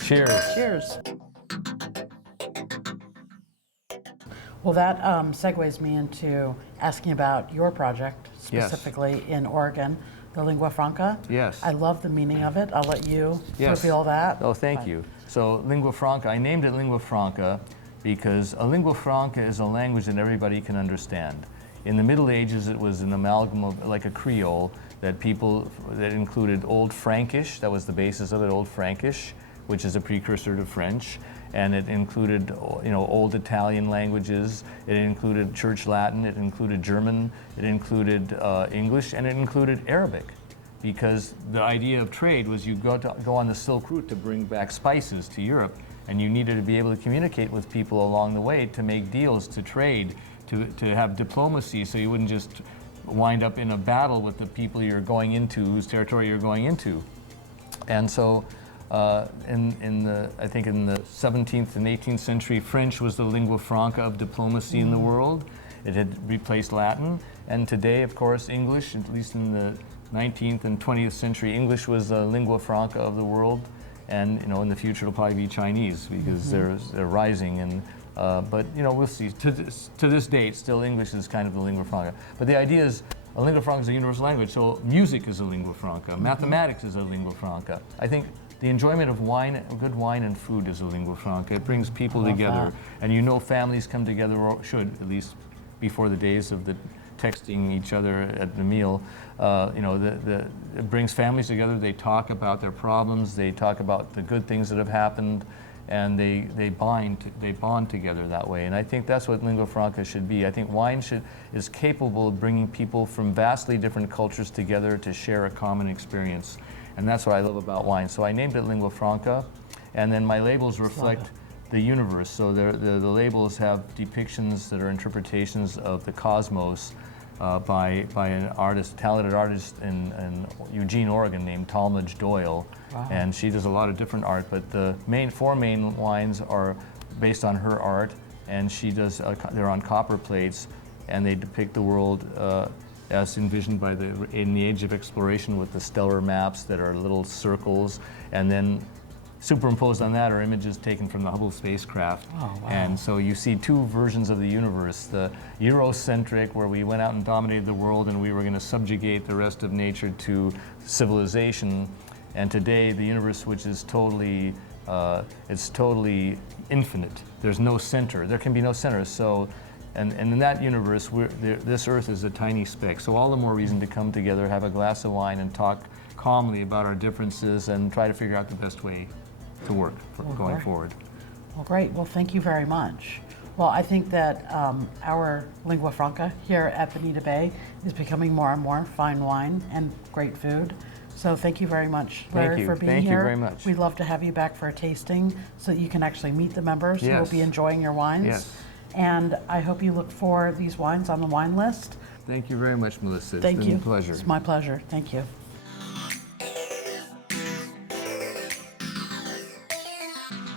Cheers. Cheers. Well, that segues me into asking about your project, specifically in Oregon, the Lingua Franca. Yes. I love the meaning of it. I'll let you Yes. reveal that. Oh, thank you. So Lingua Franca, I named it Lingua Franca because a Lingua Franca is a language that everybody can understand. In the Middle Ages, it was an amalgam of, like a Creole, that included Old Frankish, that was the basis of it, Old Frankish, which is a precursor to French. And it included, Old Italian languages. It included Church Latin. It included German. It included English, and it included Arabic, because the idea of trade was you go on the Silk Route to bring back spices to Europe, and you needed to be able to communicate with people along the way to make deals, to trade, to have diplomacy, so you wouldn't just wind up in a battle with the people you're going into, whose territory you're going into. And so. I think in the 17th and 18th century, French was the lingua franca of diplomacy in the world. It had replaced Latin, and today, of course, English, at least in the 19th and 20th century, English was the lingua franca of the world, and in the future it'll probably be Chinese because they're rising. And but we'll see. To this date, still English is kind of the lingua franca. But the idea is, a lingua franca is a universal language, so music is a lingua franca, mathematics is a lingua franca. I think the enjoyment of wine, good wine and food, is a lingua franca. It brings people together, and families come together, or should, at least before the days of the texting each other at the meal. It brings families together. They talk about their problems. They talk about the good things that have happened, and they bond together that way. And I think that's what lingua franca should be. I think wine is capable of bringing people from vastly different cultures together to share a common experience. And that's what I love about wine. So I named it Lingua Franca, and then my labels reflect the universe. So the labels have depictions that are interpretations of the cosmos by an artist, talented artist in Eugene, Oregon, named Talmadge Doyle. Wow. And she does a lot of different art, but the four main wines are based on her art, and she does. They're on copper plates, and they depict the world as envisioned in the age of exploration, with the stellar maps that are little circles, and then superimposed on that are images taken from the Hubble spacecraft. Oh, wow. And so you see two versions of the universe: the Eurocentric, where we went out and dominated the world and we were going to subjugate the rest of nature to civilization, and today the universe, which is totally infinite. There's no center. There can be no center. So. And in that universe, this Earth is a tiny speck. So all the more reason to come together, have a glass of wine, and talk calmly about our differences, and try to figure out the best way to work going forward. Well, great. Well, thank you very much. Well, I think that our lingua franca here at Bonita Bay is becoming more and more fine wine and great food. So thank you very much, Larry, for being here. Thank you very much. We'd love to have you back for a tasting so that you can actually meet the members who will be enjoying your wines. Yes. And I hope you look for these wines on the wine list. Thank you very much, Melissa. Thank you. It's been a pleasure. It's my pleasure. Thank you.